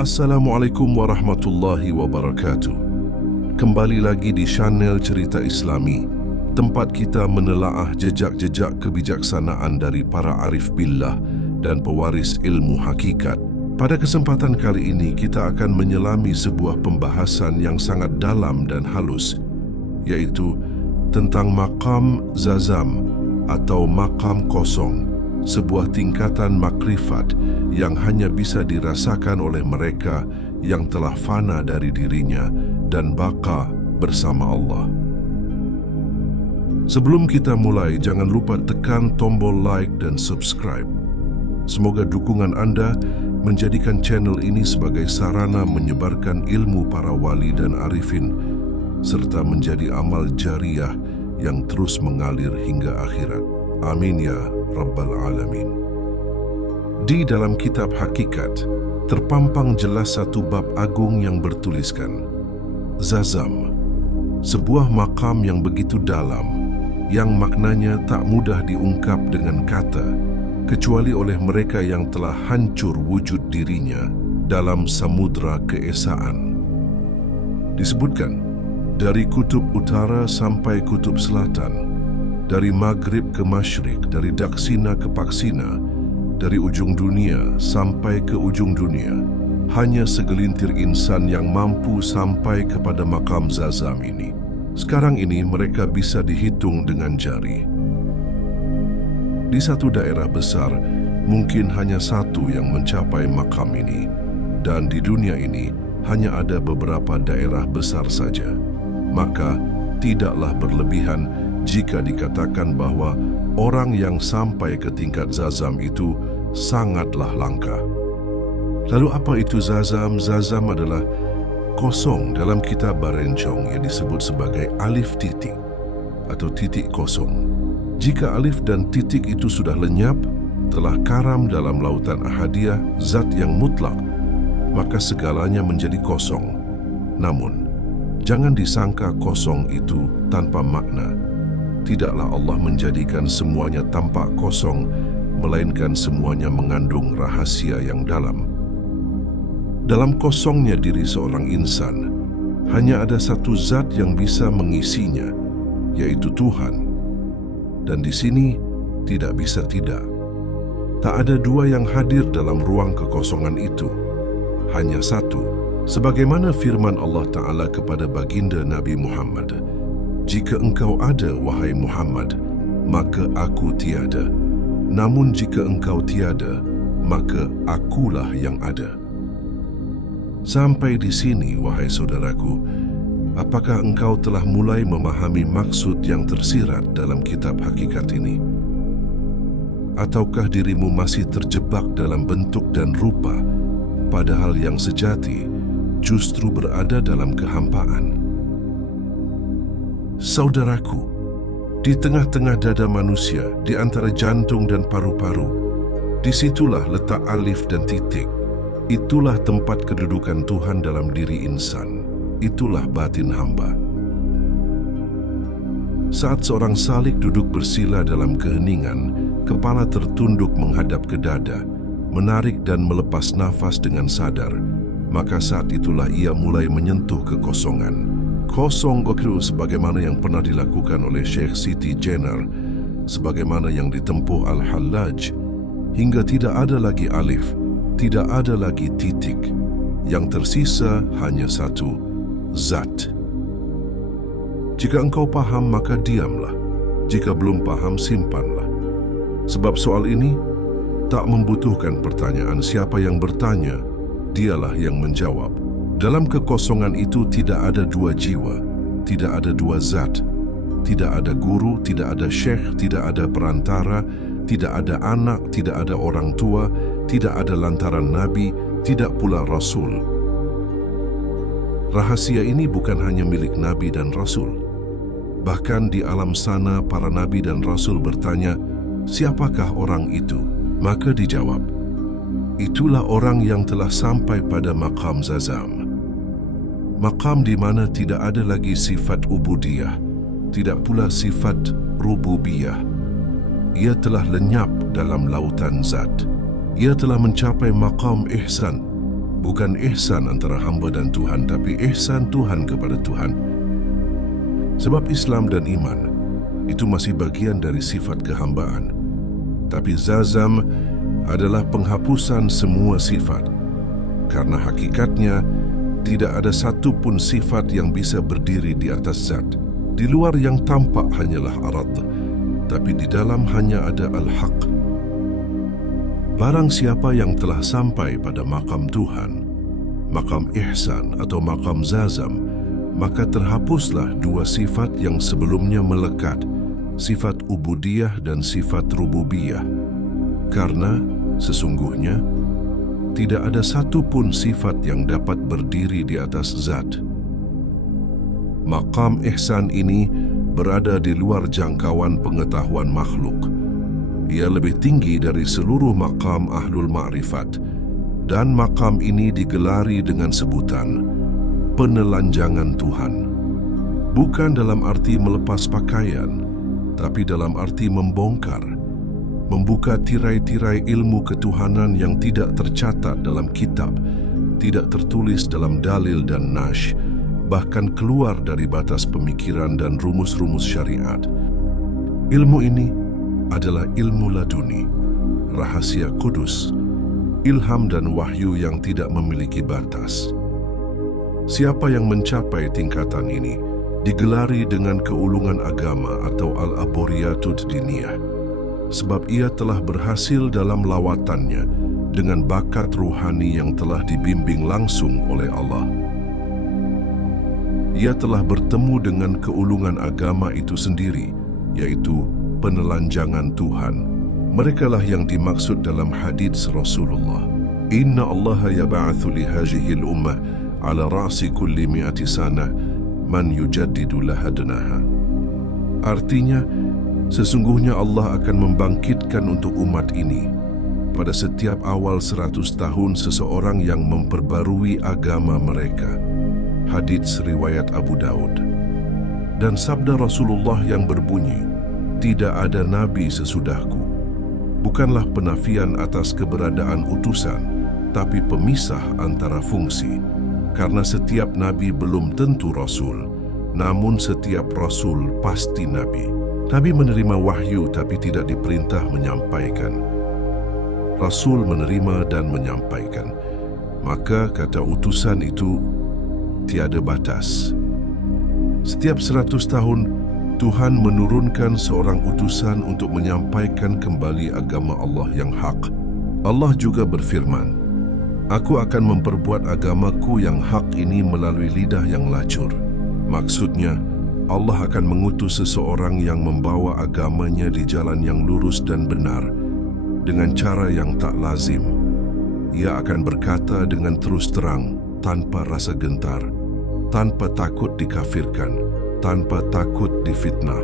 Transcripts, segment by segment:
Assalamualaikum warahmatullahi wabarakatuh. Kembali lagi di channel Cerita Islami, tempat kita menelaah jejak-jejak kebijaksanaan dari para arif billah dan pewaris ilmu hakikat. Pada kesempatan kali ini kita akan menyelami sebuah pembahasan yang sangat dalam dan halus, yaitu tentang maqam zazam atau maqam kosong, sebuah tingkatan makrifat yang hanya bisa dirasakan oleh mereka yang telah fana dari dirinya dan baka bersama Allah. Sebelum kita mulai, jangan lupa tekan tombol like dan subscribe. Semoga dukungan Anda menjadikan channel ini sebagai sarana menyebarkan ilmu para wali dan arifin, serta menjadi amal jariah yang terus mengalir hingga akhirat. Amin ya Rabbal Alamin. Di dalam kitab Hakikat, terpampang jelas satu bab agung yang bertuliskan, Zazam, sebuah makam yang begitu dalam, yang maknanya tak mudah diungkap dengan kata, kecuali oleh mereka yang telah hancur wujud dirinya dalam samudra keesaan. Disebutkan, dari kutub utara sampai kutub selatan, dari maghrib ke masyrik, dari daksina ke paksina, dari ujung dunia sampai ke ujung dunia, hanya segelintir insan yang mampu sampai kepada makam Zazam ini. Sekarang ini mereka bisa dihitung dengan jari. Di satu daerah besar, mungkin hanya satu yang mencapai makam ini, dan di dunia ini hanya ada beberapa daerah besar saja. Maka tidaklah berlebihan jika dikatakan bahwa orang yang sampai ke tingkat Zazam itu sangatlah langka. Lalu apa itu Zazam? Zazam adalah kosong dalam kitab Barencong yang disebut sebagai alif titik atau titik kosong. Jika alif dan titik itu sudah lenyap, telah karam dalam lautan ahadiyah, zat yang mutlak, maka segalanya menjadi kosong. Namun, jangan disangka kosong itu tanpa makna. Tidaklah Allah menjadikan semuanya tampak kosong, melainkan semuanya mengandung rahasia yang dalam. Dalam kosongnya diri seorang insan, hanya ada satu zat yang bisa mengisinya, yaitu Tuhan. Dan di sini tidak bisa tidak. Tak ada dua yang hadir dalam ruang kekosongan itu, hanya satu. Sebagaimana firman Allah Ta'ala kepada baginda Nabi Muhammad, "Jika engkau ada, wahai Muhammad, maka aku tiada. Namun jika engkau tiada, maka akulah yang ada." Sampai di sini, wahai saudaraku, apakah engkau telah mulai memahami maksud yang tersirat dalam kitab Hakikat ini? Ataukah dirimu masih terjebak dalam bentuk dan rupa, padahal yang sejati justru berada dalam kehampaan? Saudaraku, di tengah-tengah dada manusia, di antara jantung dan paru-paru, disitulah letak alif dan titik. Itulah tempat kedudukan Tuhan dalam diri insan. Itulah batin hamba. Saat seorang salik duduk bersila dalam keheningan, kepala tertunduk menghadap ke dada, menarik dan melepas nafas dengan sadar, maka saat itulah ia mulai menyentuh kekosongan. Kosong gokiru sebagaimana yang pernah dilakukan oleh Syekh Siti Jenar, sebagaimana yang ditempuh Al-Hallaj, hingga tidak ada lagi alif, tidak ada lagi titik. Yang tersisa hanya satu, zat. Jika engkau paham, maka diamlah. Jika belum paham, simpanlah. Sebab soal ini tak membutuhkan pertanyaan. Siapa yang bertanya, dialah yang menjawab. Dalam kekosongan itu tidak ada dua jiwa, tidak ada dua zat, tidak ada guru, tidak ada syekh, tidak ada perantara, tidak ada anak, tidak ada orang tua, tidak ada lantaran nabi, tidak pula rasul. Rahasia ini bukan hanya milik nabi dan rasul. Bahkan di alam sana para nabi dan rasul bertanya, siapakah orang itu? Maka dijawab, itulah orang yang telah sampai pada maqam Zazam. Maqam di mana tidak ada lagi sifat ubudiyah, tidak pula sifat rububiyah. Ia telah lenyap dalam lautan zat. Ia telah mencapai maqam ihsan, Bukan ihsan antara hamba dan Tuhan, tapi ihsan Tuhan kepada Tuhan. Sebab Islam dan iman itu masih bagian dari sifat kehambaan. Tapi zazam adalah penghapusan semua sifat. Karena hakikatnya tidak ada satu pun sifat yang bisa berdiri di atas zat. Di luar yang tampak hanyalah arad, tapi di dalam hanya ada al-haq. Barang siapa yang telah sampai pada makam Tuhan, makam ihsan atau makam zazam, maka terhapuslah dua sifat yang sebelumnya melekat, sifat ubudiyah dan sifat rububiyah. Karena sesungguhnya tidak ada satu pun sifat yang dapat berdiri di atas zat. Makam ihsan ini berada di luar jangkauan pengetahuan makhluk. Ia lebih tinggi dari seluruh makam ahlul ma'rifat, dan makam ini digelari dengan sebutan penelanjangan Tuhan. Bukan dalam arti melepas pakaian, tapi dalam arti membongkar, membuka tirai-tirai ilmu ketuhanan yang tidak tercatat dalam kitab, tidak tertulis dalam dalil dan nash, bahkan keluar dari batas pemikiran dan rumus-rumus syariat. Ilmu ini adalah ilmu laduni, rahasia kudus, ilham dan wahyu yang tidak memiliki batas. Siapa yang mencapai tingkatan ini digelari dengan keulungan agama atau al-aboriyatud diniyah, sebab ia telah berhasil dalam lawatannya dengan bakat ruhani yang telah dibimbing langsung oleh Allah. Ia telah bertemu dengan keulungan agama itu sendiri, yaitu penelanjangan Tuhan. Merekalah yang dimaksud dalam hadits Rasulullah. Inna Allaha yab'athu li hadhihi al-ummah ala ra'si kulli mi'ati sanah man yujaddidu laha dinaha. Artinya, sesungguhnya Allah akan membangkitkan untuk umat ini pada setiap awal 100 tahun seseorang yang memperbarui agama mereka. Hadits riwayat Abu Daud. Dan sabda Rasulullah yang berbunyi, tidak ada nabi sesudahku, bukanlah penafian atas keberadaan utusan, tapi pemisah antara fungsi. Karena setiap nabi belum tentu rasul, namun setiap rasul pasti nabi. Nabi menerima wahyu tapi tidak diperintah menyampaikan. Rasul menerima dan menyampaikan. Maka kata utusan itu tiada batas. Setiap 100 tahun, Tuhan menurunkan seorang utusan untuk menyampaikan kembali agama Allah yang hak. Allah juga berfirman, Aku akan memperbuat agamaku yang hak ini melalui lidah yang lacur. Maksudnya, Allah akan mengutus seseorang yang membawa agamanya di jalan yang lurus dan benar, dengan cara yang tak lazim. Ia akan berkata dengan terus terang, tanpa rasa gentar, tanpa takut dikafirkan, tanpa takut difitnah.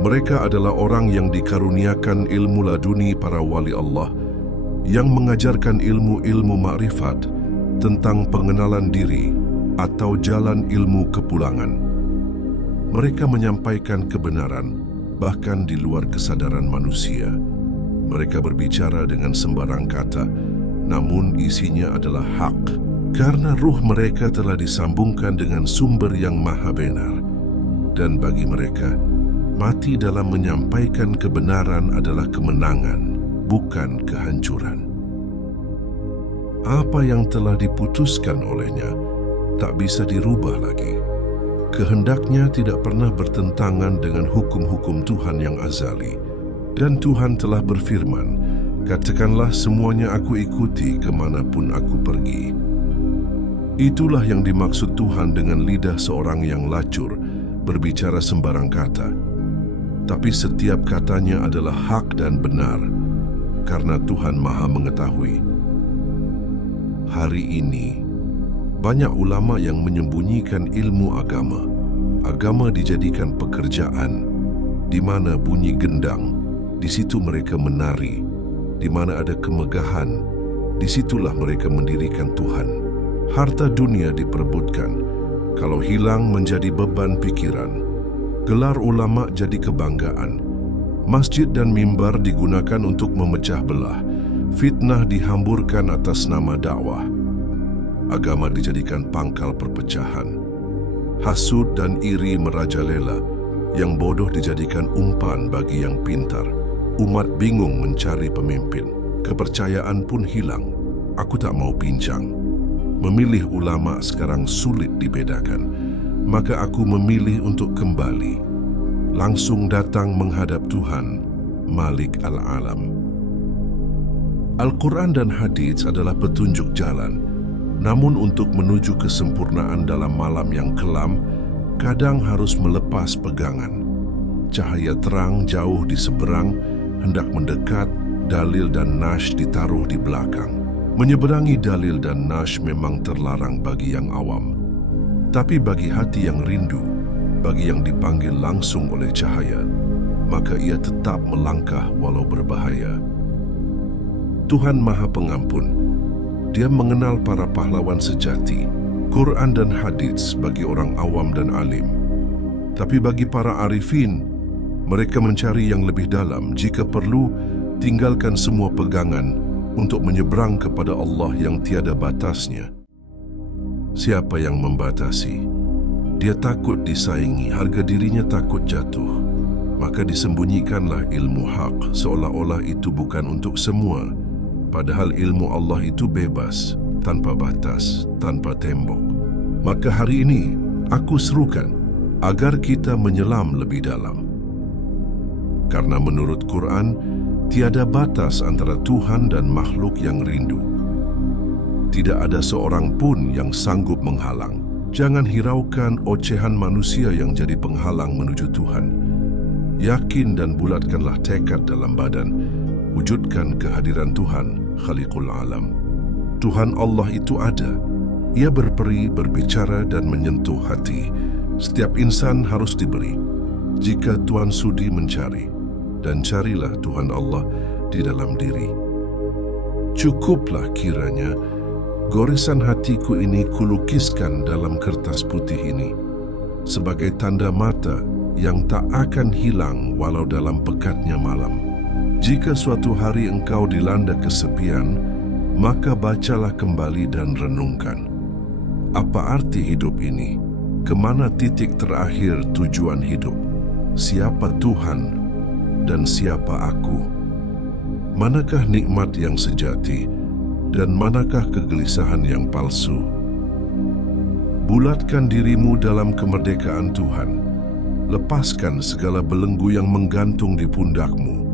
Mereka adalah orang yang dikaruniakan ilmu laduni para wali Allah, yang mengajarkan ilmu-ilmu makrifat tentang pengenalan diri atau jalan ilmu kepulangan. Mereka menyampaikan kebenaran, bahkan di luar kesadaran manusia. Mereka berbicara dengan sembarang kata, namun isinya adalah hak. Karena ruh mereka telah disambungkan dengan sumber yang maha benar. Dan bagi mereka, mati dalam menyampaikan kebenaran adalah kemenangan, bukan kehancuran. Apa yang telah diputuskan olehnya tak bisa dirubah lagi. Kehendaknya tidak pernah bertentangan dengan hukum-hukum Tuhan yang azali. Dan Tuhan telah berfirman, katakanlah semuanya aku ikuti kemanapun aku pergi. Itulah yang dimaksud Tuhan dengan lidah seorang yang lacur, berbicara sembarang kata. Tapi setiap katanya adalah hak dan benar, karena Tuhan Maha Mengetahui. Hari ini, banyak ulama yang menyembunyikan ilmu agama. Agama dijadikan pekerjaan, di mana bunyi gendang, di situ mereka menari. Di mana ada kemegahan, disitulah mereka mendirikan Tuhan. Harta dunia diperebutkan, kalau hilang menjadi beban pikiran. Gelar ulama jadi kebanggaan. Masjid dan mimbar digunakan untuk memecah belah. Fitnah dihamburkan atas nama dakwah. Agama dijadikan pangkal perpecahan. Hasud dan iri merajalela. Yang bodoh dijadikan umpan bagi yang pintar. Umat bingung mencari pemimpin. Kepercayaan pun hilang. Aku tak mau pincang. Memilih ulama sekarang sulit dibedakan. Maka aku memilih untuk kembali. Langsung datang menghadap Tuhan, Malik al-Alam. Al-Quran dan hadits adalah petunjuk jalan. Namun untuk menuju kesempurnaan dalam malam yang kelam, kadang harus melepas pegangan. Cahaya terang jauh di seberang, hendak mendekat, dalil dan nash ditaruh di belakang. Menyeberangi dalil dan nash memang terlarang bagi yang awam. Tapi bagi hati yang rindu, bagi yang dipanggil langsung oleh cahaya, maka ia tetap melangkah walau berbahaya. Tuhan Maha Pengampun. Dia mengenal para pahlawan sejati, Quran dan hadits bagi orang awam dan alim. Tapi bagi para arifin, mereka mencari yang lebih dalam. Jika perlu, tinggalkan semua pegangan untuk menyeberang kepada Allah yang tiada batasnya. Siapa yang membatasi? Dia takut disaingi, harga dirinya takut jatuh. Maka disembunyikanlah ilmu hak, seolah-olah itu bukan untuk semua. Padahal ilmu Allah itu bebas, tanpa batas, tanpa tembok. Maka hari ini, aku serukan agar kita menyelam lebih dalam. Karena menurut Quran, tiada batas antara Tuhan dan makhluk yang rindu. Tidak ada seorang pun yang sanggup menghalang. Jangan hiraukan ocehan manusia yang jadi penghalang menuju Tuhan. Yakin dan bulatkanlah tekad dalam badan. Wujudkan kehadiran Tuhan, Khaliqul Alam. Tuhan Allah itu ada. Ia berperi, berbicara dan menyentuh hati. Setiap insan harus diberi. Jika Tuhan sudi mencari, dan carilah Tuhan Allah di dalam diri. Cukuplah kiranya goresan hatiku ini kulukiskan dalam kertas putih ini sebagai tanda mata yang tak akan hilang walau dalam pekatnya malam. Jika suatu hari engkau dilanda kesepian, maka bacalah kembali dan renungkan. Apa arti hidup ini? Kemana titik terakhir tujuan hidup? Siapa Tuhan dan siapa aku? Manakah nikmat yang sejati dan manakah kegelisahan yang palsu? Bulatkan dirimu dalam kemerdekaan Tuhan. Lepaskan segala belenggu yang menggantung di pundakmu.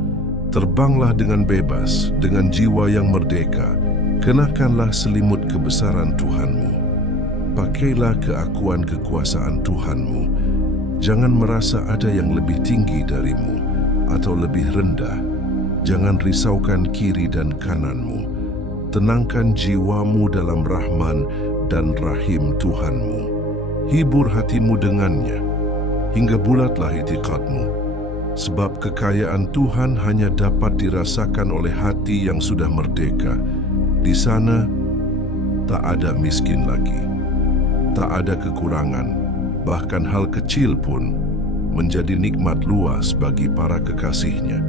Terbanglah dengan bebas, dengan jiwa yang merdeka. Kenakanlah selimut kebesaran Tuhanmu. Pakailah keakuan kekuasaan Tuhanmu. Jangan merasa ada yang lebih tinggi darimu atau lebih rendah. Jangan risaukan kiri dan kananmu. Tenangkan jiwamu dalam Rahman dan Rahim Tuhanmu. Hibur hatimu dengannya, hingga bulatlah itikadmu. Sebab kekayaan Tuhan hanya dapat dirasakan oleh hati yang sudah merdeka. Di sana tak ada miskin lagi, tak ada kekurangan, bahkan hal kecil pun menjadi nikmat luas bagi para kekasihnya.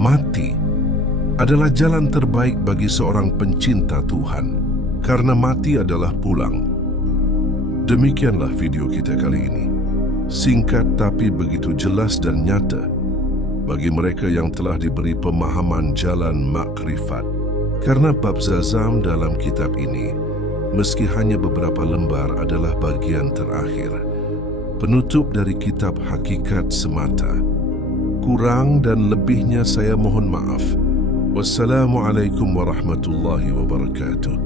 Mati adalah jalan terbaik bagi seorang pencinta Tuhan, karena mati adalah pulang. Demikianlah video kita kali ini. Singkat tapi begitu jelas dan nyata bagi mereka yang telah diberi pemahaman jalan makrifat. Karena bab Zazam dalam kitab ini, meski hanya beberapa lembar, adalah bagian terakhir, penutup dari kitab hakikat semata. Kurang dan lebihnya saya mohon maaf. Wassalamualaikum warahmatullahi wabarakatuh.